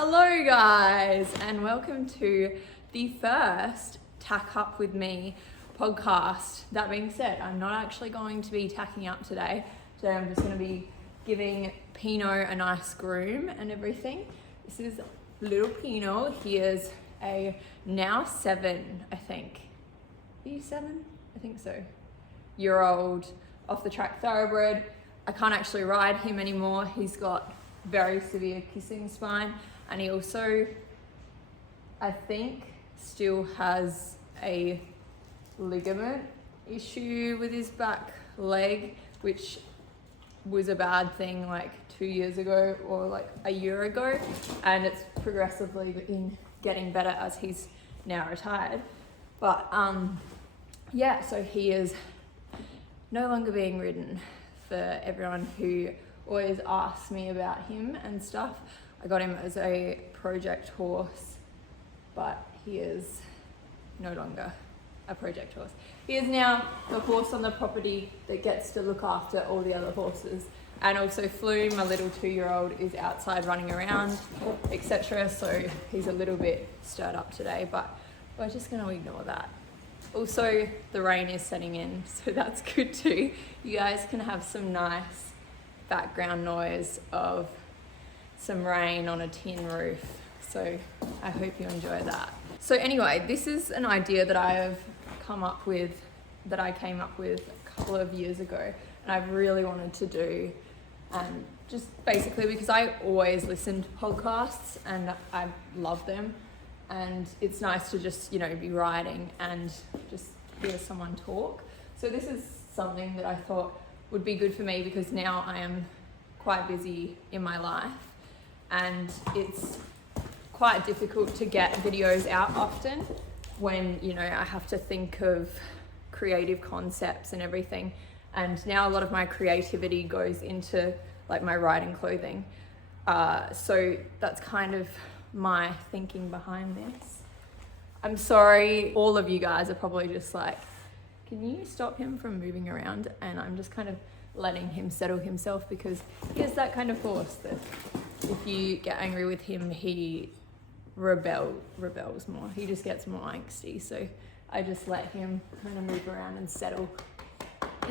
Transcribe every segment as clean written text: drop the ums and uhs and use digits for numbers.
Hello guys, and welcome to the first Tack Up With Me podcast. That being said, I'm not actually going to be tacking up today. Today I'm just going to be giving Pinot a nice groom and everything. This is little Pinot. He is a now 7, I think. Are you 7? I think so. Year old off the track thoroughbred. I can't actually ride him anymore. He's got very severe kissing spine, and he also, I think, still has a ligament issue with his back leg, which was a bad thing like 2 years ago or like a year ago, and it's progressively been getting better as he's now retired. But yeah, so he is no longer being ridden. For everyone who always asks me about him and stuff, I got him as a project horse, but he is no longer a project horse. He is now the horse on the property that gets to look after all the other horses. And also Flu, my little 2-year-old, is outside running around, etc. So he's a little bit stirred up today, but we're just going to ignore that. Also, the rain is setting in, so that's good too. You guys can have some nice background noise of some rain on a tin roof. So I hope you enjoy that. So anyway, this is an idea that I have come up with, that I came up with a couple of years ago, and I've really wanted to do, just basically because I always listen to podcasts and I love them. And it's nice to just, be riding and just hear someone talk. So this is something that I thought would be good for me because now I am quite busy in my life and it's quite difficult to get videos out often when, I have to think of creative concepts and everything. And now a lot of my creativity goes into like my riding clothing. So that's kind of my thinking behind this. I'm sorry, all of you guys are probably just like, can you stop him from moving around? And I'm just kind of letting him settle himself because he is that kind of horse that if you get angry with him, he rebels more. He just gets more angsty. So I just let him kind of move around and settle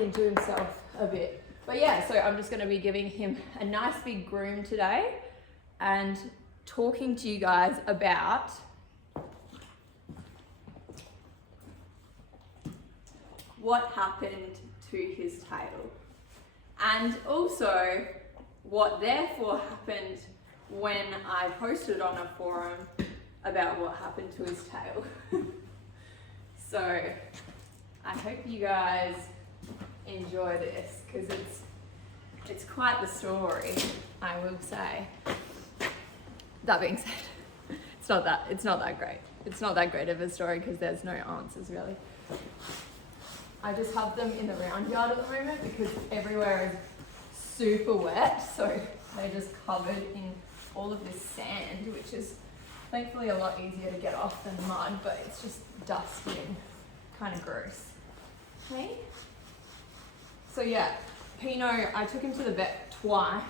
into himself a bit. But yeah, so I'm just going to be giving him a nice big groom today and talking to you guys about what happened to his tail, and also what therefore happened when I posted on a forum about what happened to his tail. So I hope you guys enjoy this because it's quite the story, I will say. That being said, it's not that great. It's not that great of a story because there's no answers really. I just have them in the round yard at the moment because everywhere is super wet, so they're just covered in all of this sand, which is thankfully a lot easier to get off than mud, but it's just dusty and kind of gross. Okay? So yeah, Pinot, I took him to the vet twice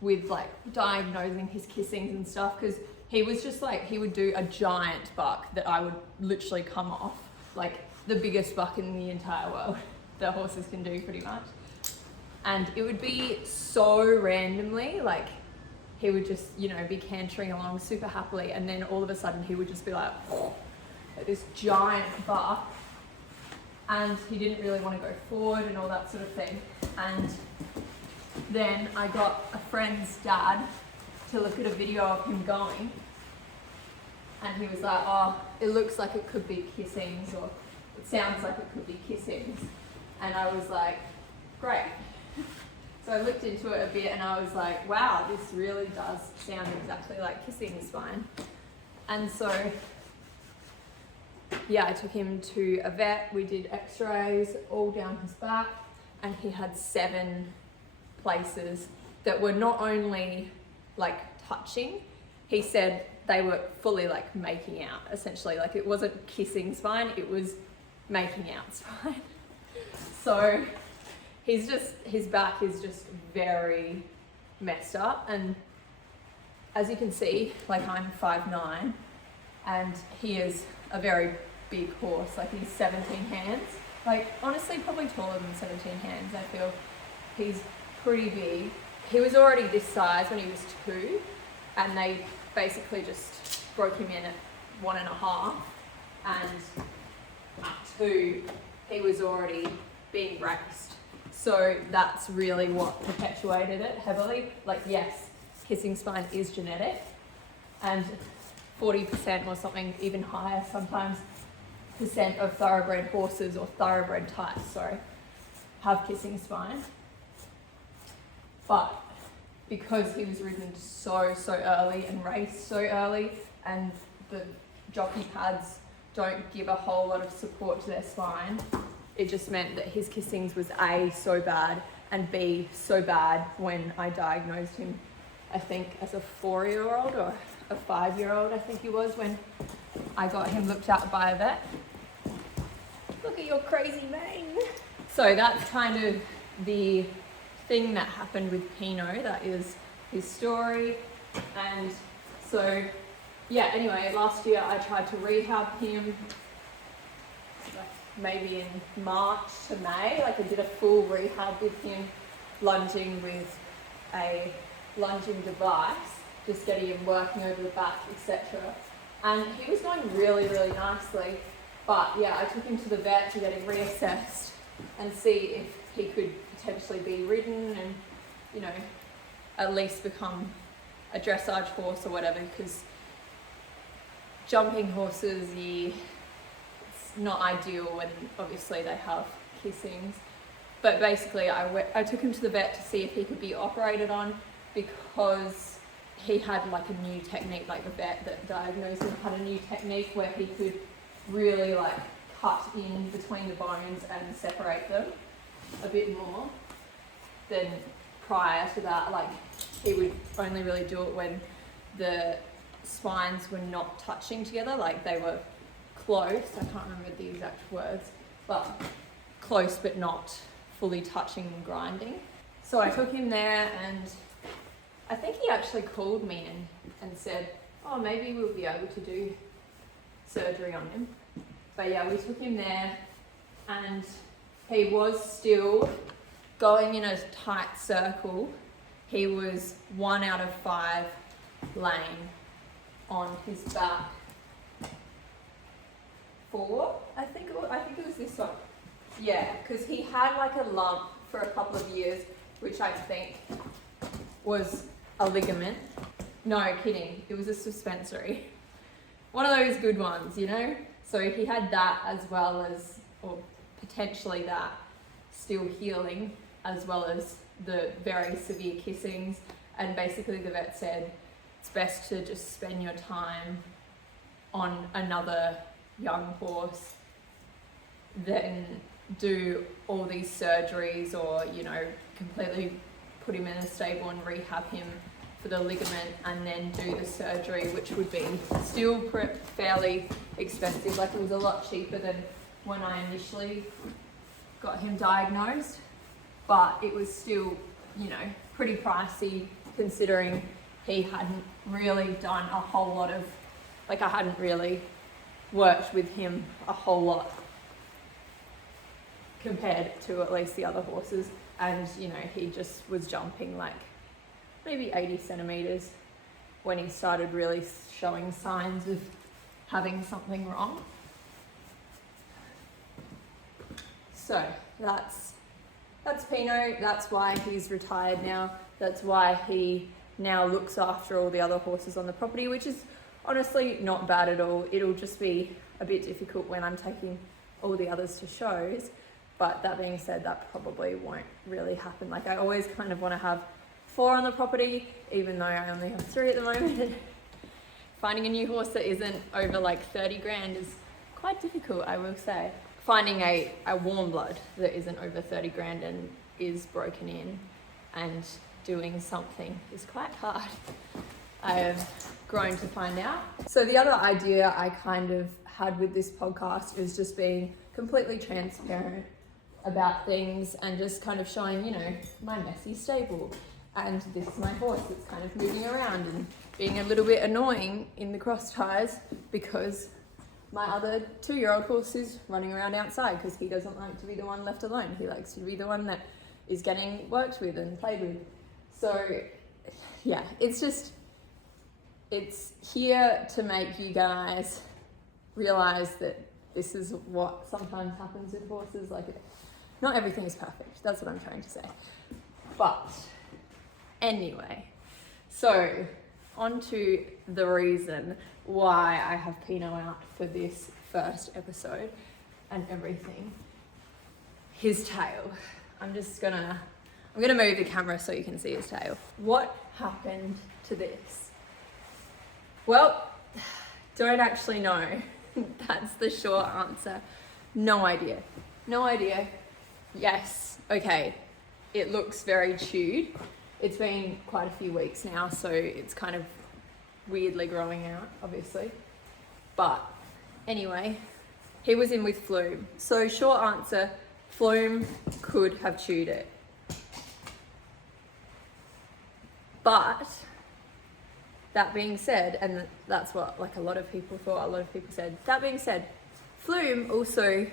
with like diagnosing his kissings and stuff because he was just like, he would do a giant buck that I would literally come off, like the biggest buck in the entire world that horses can do pretty much. And it would be so randomly, like he would just, be cantering along super happily, and then all of a sudden he would just be like this giant buck, and he didn't really want to go forward and all that sort of thing. And then I got a friend's dad to look at a video of him going, and he was like, oh, it looks like it could be kissings, or it sounds like it could be kissings. And I was like, great. So I looked into it a bit and I was like, wow, this really does sound exactly like kissing spine. And so, yeah, I took him to a vet. We did x-rays all down his back, and he had 7 places that were not only like touching, he said they were fully like making out, essentially. Like it wasn't kissing spine, it was making out spine. So his back is just very messed up, and as you can see, like I'm 5'9", and he is a very big horse. Like he's 17 hands. Like honestly, probably taller than 17 hands. I feel he's pretty big. He was already this size when he was 2, and they basically just broke him in at 1.5, and at 2 he was already being raced. So that's really what perpetuated it heavily. Like yes, kissing spine is genetic, and 40% or something even higher sometimes percent of thoroughbred horses, or thoroughbred types, sorry, have kissing spine. But because he was ridden so early and raced so early, and the jockey pads don't give a whole lot of support to their spine, it just meant that his kissings was A, so bad, and B, so bad when I diagnosed him, I think as a 4-year-old or a 5-year-old, I think he was, when I got him looked at by a vet. Look at your crazy mane. So that's kind of the thing that happened with Pinot. That is his story. And so, yeah, anyway, last year I tried to rehab him, maybe in March to May. Like I did a full rehab with him, lunging with a lunging device, just getting him working over the back, etc. And he was going really nicely. But yeah, I took him to the vet to get him reassessed and see if he could potentially be ridden and, you know, at least become a dressage horse or whatever, because jumping horses, it's not ideal when obviously they have kissings. But basically I took him to the vet to see if he could be operated on, because he had like a new technique, like the vet that diagnosed him had a new technique where he could really like cut in between the bones and separate them a bit more than prior to that. Like he would only really do it when the spines were not touching together, like they were close, I can't remember the exact words, but close but not fully touching and grinding. So I took him there, and I think he actually called me and said, oh, maybe we'll be able to do surgery on him. But yeah, we took him there, and he was still going in a tight circle. He was 1 out of 5 lame on his back. 4, I think it was this one. Yeah, because he had like a lump for a couple of years, which I think was a ligament. No, kidding, it was a suspensory. One of those good ones, you know? So he had that as well as, or potentially that, still healing, as well as the very severe kissings. And basically the vet said it's best to just spend your time on another young horse than do all these surgeries, or, you know, completely put him in a stable and rehab him for the ligament and then do the surgery, which would be still fairly expensive. Like it was a lot cheaper than when I initially got him diagnosed, but it was still, you know, pretty pricey considering he hadn't really done a whole lot of, like I hadn't really worked with him a whole lot compared to at least the other horses. And, you know, he just was jumping like maybe 80 centimeters when he started really showing signs of having something wrong. So that's Pinot. That's why he's retired now. That's why he now looks after all the other horses on the property, which is honestly not bad at all. It'll just be a bit difficult when I'm taking all the others to shows. But that being said, that probably won't really happen. Like I always kind of want to have 4 on the property, even though I only have 3 at the moment. Finding a new horse that isn't over like 30 grand is quite difficult, I will say. Finding a warm blood that isn't over 30 grand and is broken in and doing something is quite hard. I have grown to find out. So the other idea I kind of had with this podcast is just being completely transparent about things and just kind of showing, you know, my messy stable, and this is my horse that's kind of moving around, and being a little bit annoying in the cross ties because my other 2-year-old horse is running around outside because he doesn't like to be the one left alone. He likes to be the one that is getting worked with and played with. So yeah, it's here to make you guys realize that this is what sometimes happens with horses. Like, not everything is perfect. That's what I'm trying to say. But anyway, so on to the reason why I have Pinot out for this first episode and everything. His tail. I'm gonna move the camera so you can see his tail. What happened to this? Well, don't actually know. That's the short answer. No idea. No idea. Yes, okay. It looks very chewed. It's been quite a few weeks now, so it's kind of weirdly growing out, obviously. But anyway, he was in with flume. So short answer, flume could have chewed it. But that being said, and that's what like a lot of people thought, a lot of people said, that being said, flume also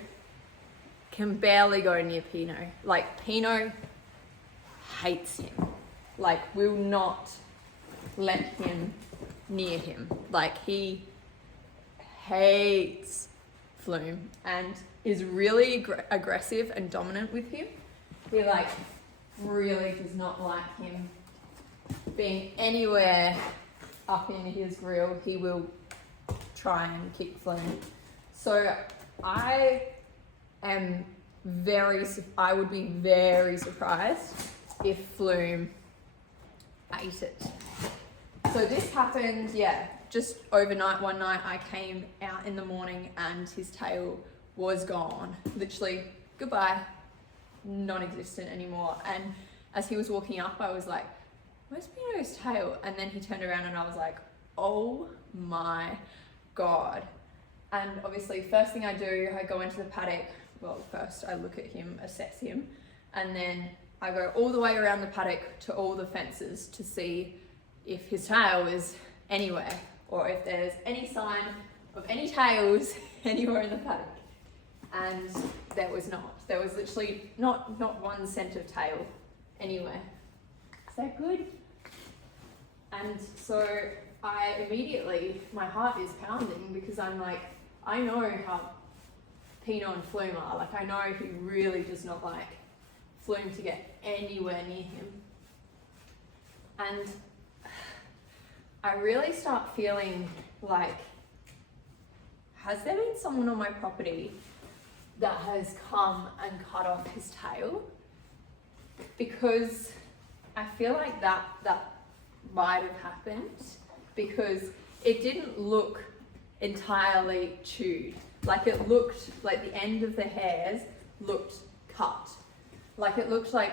can barely go near Pinot. Like, Pinot hates him. Like, will not let him near him. Like, he hates flume and is really aggressive and dominant with him. He like really does not like him being anywhere up in his grill. He will try and kick flume. So I would be very surprised if flume ate it. So this happened, just overnight. One night I came out in the morning and his tail was gone. Literally, goodbye, non-existent anymore. And as he was walking up, I was like, where's Pinot's tail? And then he turned around and I was like, oh my God. And obviously, first thing I do, I go into the paddock. Well, first I look at him, assess him, and then I go all the way around the paddock to all the fences to see if his tail is anywhere or if there's any sign of any tails anywhere in the paddock. And there was not. There was literally not one scent of tail anywhere. Is that good? And so I immediately, my heart is pounding because I'm like, I know how Pinot and Flume are. Like, I know he really does not like Flume to get anywhere near him. And I really start feeling like, has there been someone on my property that has come and cut off his tail? Because I feel like that might have happened, because it didn't look entirely chewed. Like, it looked like the end of the hairs looked cut. Like, it looked like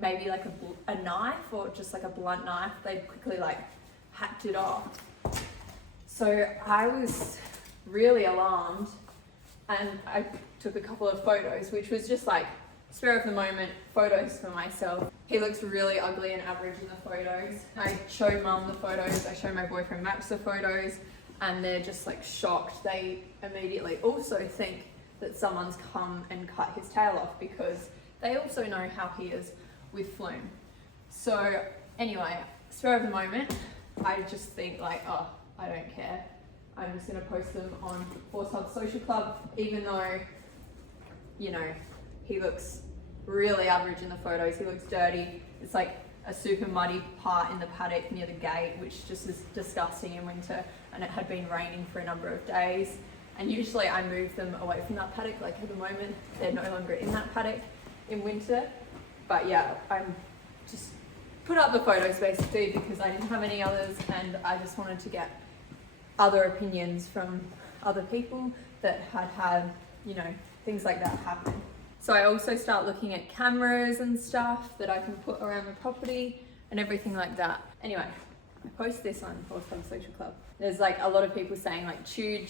maybe like a knife or just like a blunt knife. They quickly like hacked it off. So I was really alarmed and I took a couple of photos, which was just like spur of the moment photos for myself. He looks really ugly and average in the photos. I show mum the photos, I show my boyfriend Max the photos, and they're just like shocked. They immediately also think that someone's come and cut his tail off because they also know how he is with Flume. So anyway, spur of the moment, I just think like, oh, I don't care. I'm just gonna post them on Horse Hub Social Club, even though, you know, he looks really average in the photos. He looks dirty. It's like a super muddy part in the paddock near the gate, which just is disgusting in winter, and it had been raining for a number of days. And usually I move them away from that paddock. Like, at the moment, they're no longer in that paddock in winter. But yeah, I'm just put up the photos basically because I didn't have any others, and I just wanted to get other opinions from other people that had, you know, things like that happen. So I also start looking at cameras and stuff that I can put around the property and everything like that. Anyway, I post this on Horse Hub Social Club. There's like a lot of people saying like chewed.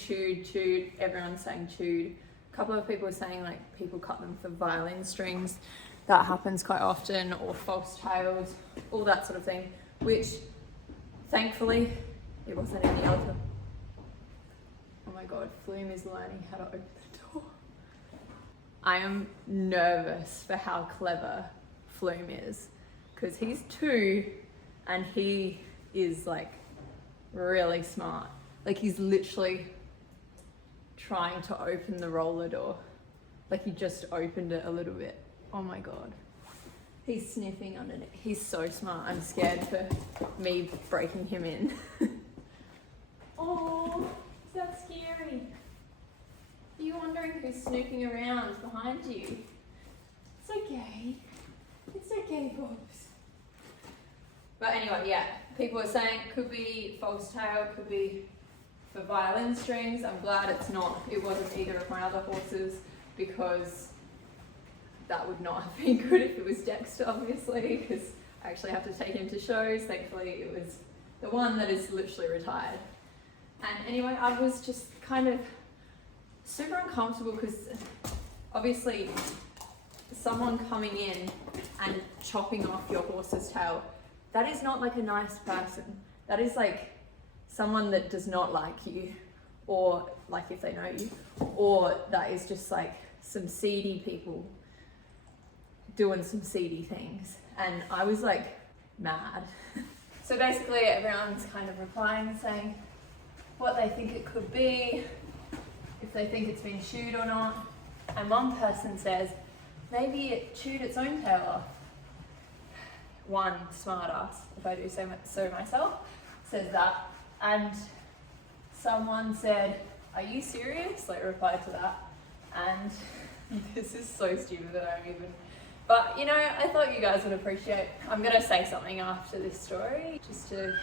Everyone's saying chewed. A couple of people are saying like people cut them for violin strings. That happens quite often, or false tails, all that sort of thing, which thankfully It wasn't any other. Oh my god, Flume is learning how to open the door. I am nervous for how clever Flume is, because he's 2 and he is like really smart. Like he's literally trying to open the roller door. Like he just opened it a little bit. Oh my god. He's sniffing underneath. He's so smart. I'm scared for me breaking him in. Oh, is that scary? Are you wondering who's snooping around behind you? It's okay. It's okay, Bobs. But anyway, yeah, people were saying it could be false tail, it could be for violin strings. I'm glad it's not. It wasn't either of my other horses, because that would not have been good if it was Dexter, obviously, because I actually have to take him to shows. Thankfully, it was the one that is literally retired. And anyway, I was just kind of super uncomfortable because obviously someone coming in and chopping off your horse's tail, that is not like a nice person. That is like someone that does not like you, or like if they know you, or that is just like some seedy people doing some seedy things. And I was like mad. So basically everyone's kind of replying and saying what they think it could be, if they think it's been chewed or not. And one person says, maybe it chewed its own tail off. One smart ass, if I do say so myself, says that. And someone said, are you serious? Like replied to that. And this is so stupid that I'm even, but you know, I thought you guys would appreciate. I'm gonna say something after this story, just to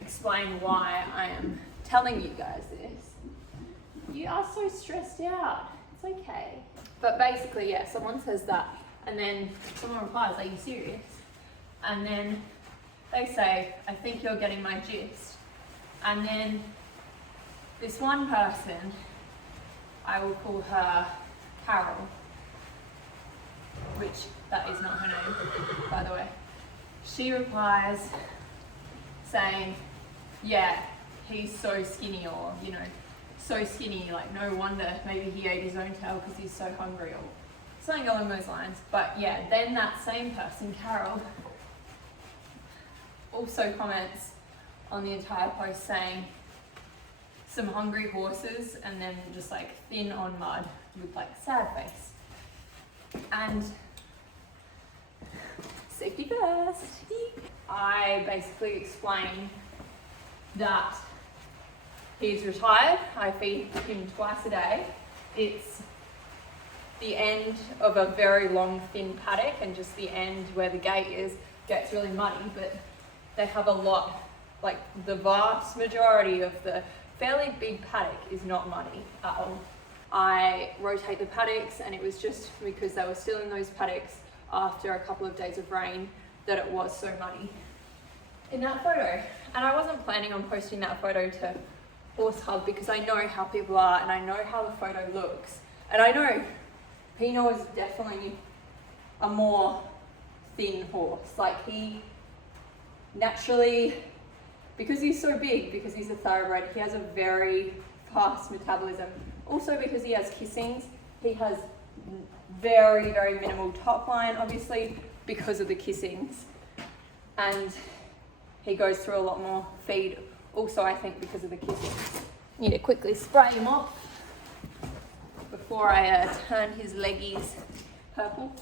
explain why I am telling you guys this. You are so stressed out. It's okay. But basically, yeah, someone says that, and then someone replies, are you serious? And then they say, I think you're getting my gist. And then this one person, I will call her Carol, which that is not her name, by the way. She replies saying, yeah, he's so skinny, or, you know, so skinny, like no wonder maybe he ate his own tail because he's so hungry, or something along those lines. But yeah, then that same person, Carol, also comments on the entire post saying some hungry horses, and then just like thin on mud with like sad face. And safety first. I basically explained that he's retired. I feed him twice a day. It's the end of a very long thin paddock, and just the end where the gate is gets really muddy, but they have a lot, like the vast majority of the fairly big paddock is not muddy at all. I rotate the paddocks, and it was just because they were still in those paddocks after a couple of days of rain that it was so muddy in that photo. And I wasn't planning on posting that photo to Horse Hub because I know how people are and I know how the photo looks. And I know Pinot is definitely a more thin horse. Like he naturally, because he's so big, because he's a thoroughbred, he has a very fast metabolism. Also because he has kissings, he has very, very minimal top line, obviously, because of the kissings. And he goes through a lot more feed, also I think because of the kissings. Need to quickly spray him off before I turn his leggies purple.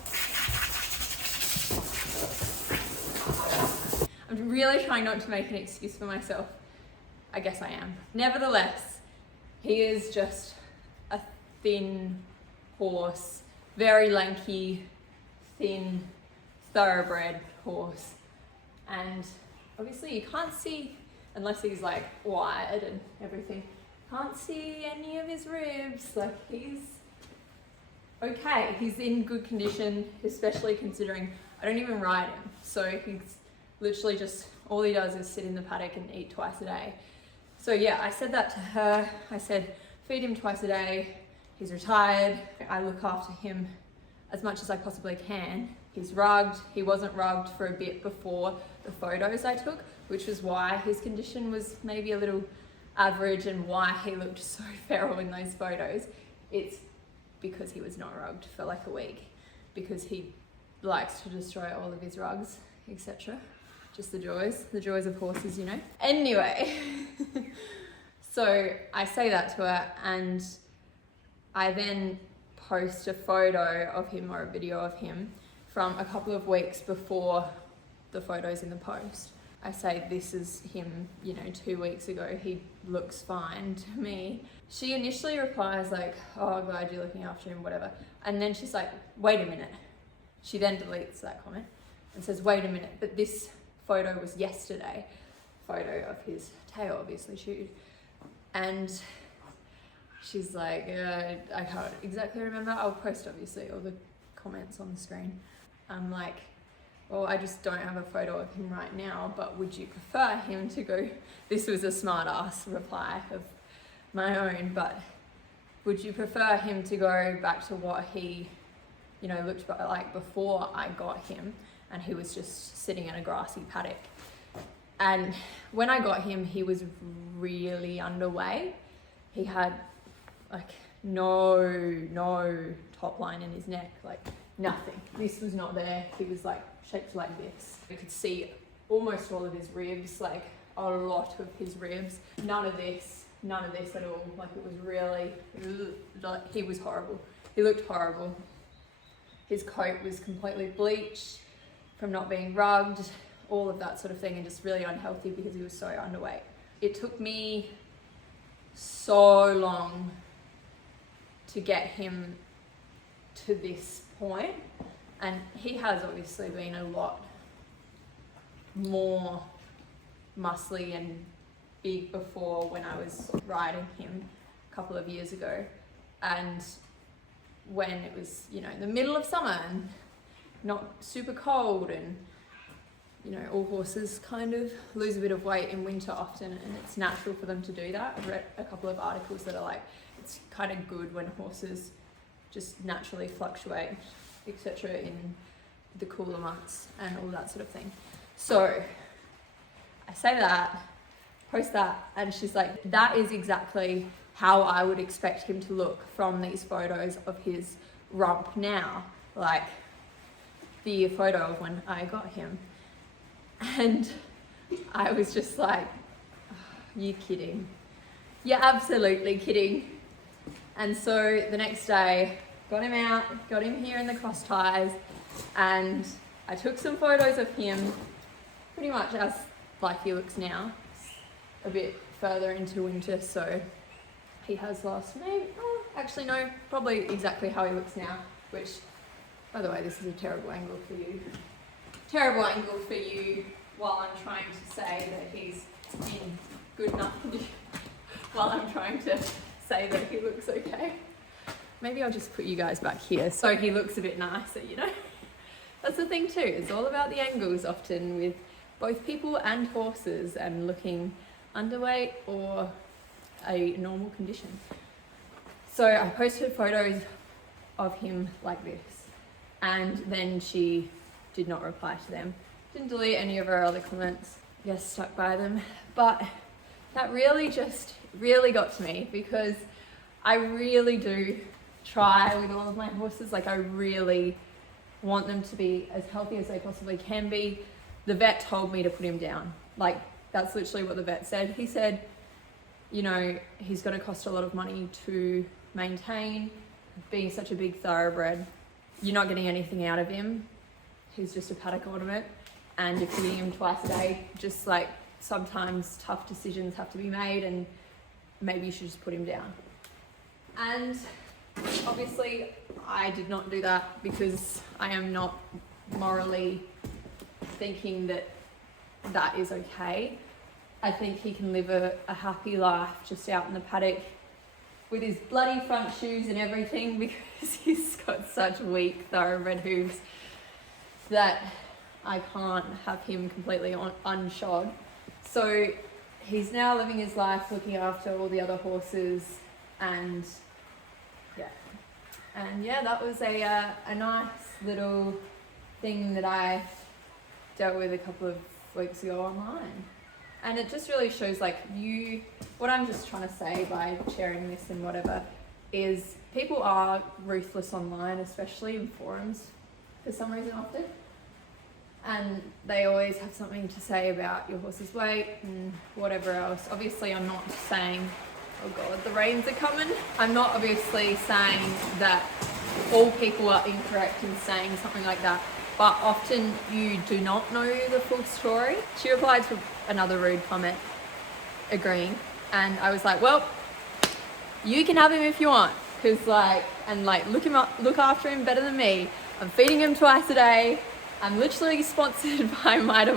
I'm really trying not to make an excuse for myself. I guess I am. Nevertheless, he is just a thin horse, very lanky, thin, thoroughbred horse. And obviously you can't see, unless he's like wide and everything, can't see any of his ribs. Like he's okay, he's in good condition, especially considering I don't even ride him. So he's literally just, all he does is sit in the paddock and eat twice a day. So yeah, I said that to her. I said, feed him twice a day. He's retired. I look after him as much as I possibly can. He's rugged. He wasn't rugged for a bit before the photos I took, which was why his condition was maybe a little average and why he looked so feral in those photos. It's because he was not rugged for like a week, because he likes to destroy all of his rugs, etc. Just the joys of horses, you know. Anyway, so I say that to her, and I then post a photo of him or a video of him from a couple of weeks before the photos in the post. I say, this is him, you know, 2 weeks ago. He looks fine to me. She initially replies like, oh, glad you're looking after him, whatever. And then she's like, wait a minute. She then deletes that comment and says, wait a minute, but this photo was yesterday. Photo of his tail, obviously chewed. And she's like, I can't exactly remember. I'll post obviously all the comments on the screen. I'm like, well, I just don't have a photo of him right now, but would you prefer him to go, this was a smart ass reply of my own, but would you prefer him to go back to what he, you know, looked like before I got him, and he was just sitting in a grassy paddock? And when I got him, he was really underweight. He had like no top line in his neck, like nothing. This was not there. He was like shaped like this. You could see almost all of his ribs, like a lot of his ribs. None of this at all. Like it was really, like, he was horrible. He looked horrible. His coat was completely bleached from not being rugged, all of that sort of thing, and just really unhealthy because he was so underweight. It took me so long to get him to this point, and he has obviously been a lot more muscly and big before when I was riding him a couple of years ago, and when it was, you know, in the middle of summer and not super cold, and you know, all horses kind of lose a bit of weight in winter often, and it's natural for them to do that. I've read a couple of articles that are like, it's kind of good when horses just naturally fluctuate, etc., in the cooler months and all that sort of thing. So I say that, post that, and she's like, that is exactly how I would expect him to look from these photos of his rump now, like the photo of when I got him. And I was just like, oh, you kidding? You're absolutely kidding. And so the next day, got him out, got him here in the cross ties, and I took some photos of him pretty much as like he looks now, a bit further into winter, so he has lost maybe, oh, actually no, probably exactly how he looks now, which, by the way, this is a terrible angle for you. Terrible angle for you while I'm trying to say that he's in good enough condition, while I'm trying to say that he looks okay. Maybe I'll just put you guys back here so he looks a bit nicer, you know? That's the thing too, it's all about the angles often with both people and horses, and looking underweight or a normal condition. So I posted photos of him like this, and then she did not reply to them. Didn't delete any of her other comments, I guess stuck by them. But that really got to me, because I really do try with all of my horses. Like, I really want them to be as healthy as they possibly can be. The vet told me to put him down. Like, that's literally what the vet said. He said, you know, he's going to cost a lot of money to maintain, being such a big thoroughbred. You're not getting anything out of him. He's just a paddock ornament, and you're feeding him twice a day. Just like, sometimes tough decisions have to be made, and maybe you should just put him down. And obviously I did not do that, because I am not morally thinking that that is okay. I think he can live a happy life just out in the paddock with his bloody front shoes and everything, because he's got such weak thoroughbred hooves that I can't have him completely unshod. So he's now living his life looking after all the other horses, and yeah, that was a nice little thing that I dealt with a couple of weeks ago online. And it just really shows like what I'm just trying to say by sharing this and whatever is people are ruthless online, especially in forums for some reason often. And they always have something to say about your horse's weight and whatever else. Obviously, I'm not saying, oh God, the rains are coming. I'm not obviously saying that all people are incorrect in saying something like that, but often you do not know the full story. She replied to another rude comment, agreeing, and I was like, well, you can have him if you want, because look after him better than me. I'm feeding him twice a day. I'm literally sponsored by Might,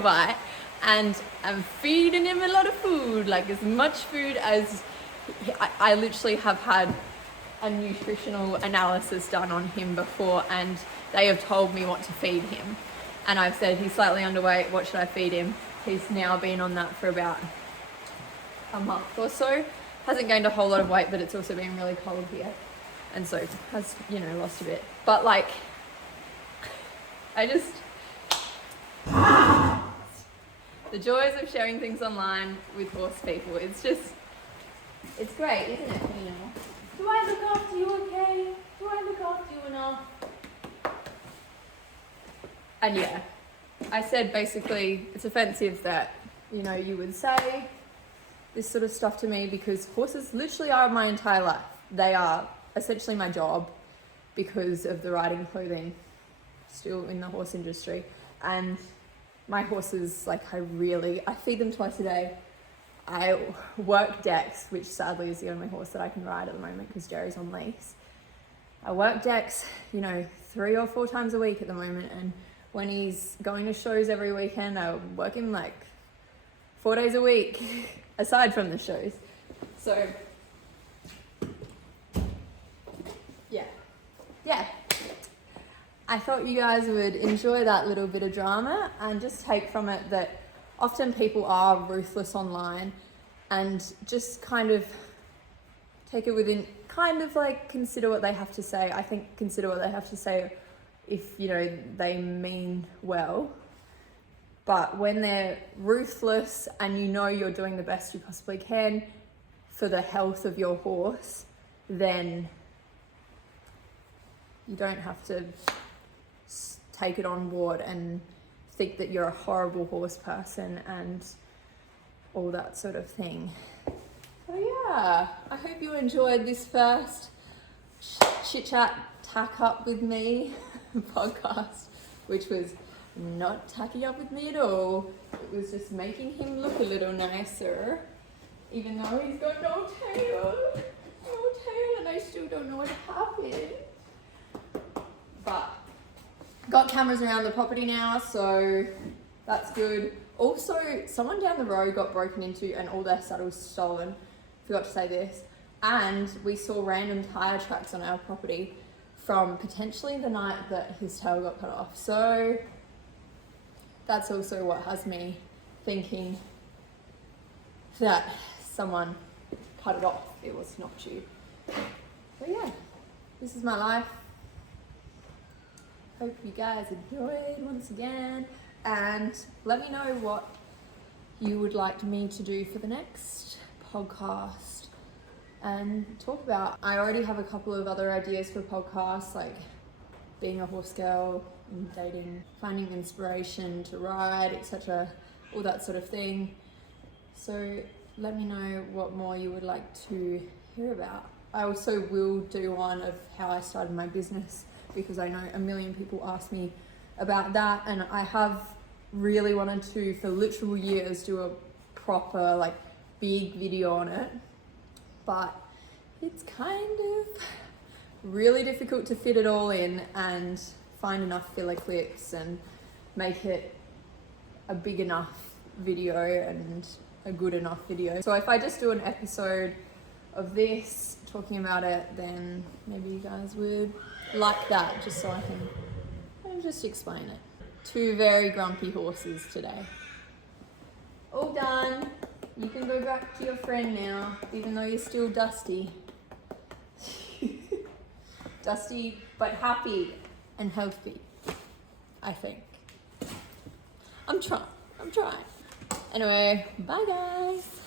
and I'm feeding him a lot of food, like as much food as I literally have had a nutritional analysis done on him before, and they have told me what to feed him. And I've said he's slightly underweight, what should I feed him? He's now been on that for about a month or so. Hasn't gained a whole lot of weight, but it's also been really cold here. And so has, lost a bit. But the joys of sharing things online with horse people, it's great, isn't it? Do I look after you okay? Do I look after you enough? And yeah, I said basically it's offensive that, you would say this sort of stuff to me, because horses literally are my entire life. They are essentially my job because of the riding clothing, still in the horse industry. And my horses, I feed them twice a day. I work decks, which sadly is the only horse that I can ride at the moment because Jerry's on lease. I work decks, 3 or 4 times a week at the moment. And when he's going to shows every weekend, I work him 4 days a week, aside from the shows. So, yeah. I thought you guys would enjoy that little bit of drama and just take from it that often people are ruthless online, and just kind of take it within, consider what they have to say. I think consider what they have to say if, they mean well. But when they're ruthless and you're doing the best you possibly can for the health of your horse, then you don't have to take it on board and think that you're a horrible horse person and all that sort of thing. So yeah, I hope you enjoyed this first Chit Chat Tack Up With Me podcast, which was not tacking up with me at all. It was just making him look a little nicer, even though he's got no tail, and I still don't know what happened. But got cameras around the property now, so that's good. Also, someone down the road got broken into and all their saddles stolen. Forgot to say this. And we saw random tire tracks on our property from potentially the night that his tail got cut off. So that's also what has me thinking that someone cut it off. It was not you. So yeah, this is my life. Hope you guys enjoyed once again, and let me know what you would like me to do for the next podcast and talk about. I already have a couple of other ideas for podcasts, like being a horse girl and dating, finding inspiration to ride, etc., all that sort of thing. So let me know what more you would like to hear about. I also will do one of how I started my business, because I know a million people ask me about that, and I have really wanted to, for literal years, do a proper big video on it, but it's kind of really difficult to fit it all in and find enough filler clips and make it a big enough video and a good enough video. So if I just do an episode of this talking about it, then maybe you guys would like that, just so I can just explain it. 2 very grumpy horses today. All done. You can go back to your friend now, even though you're still dusty. Dusty, but happy and healthy. I think. I'm trying. Anyway, bye guys.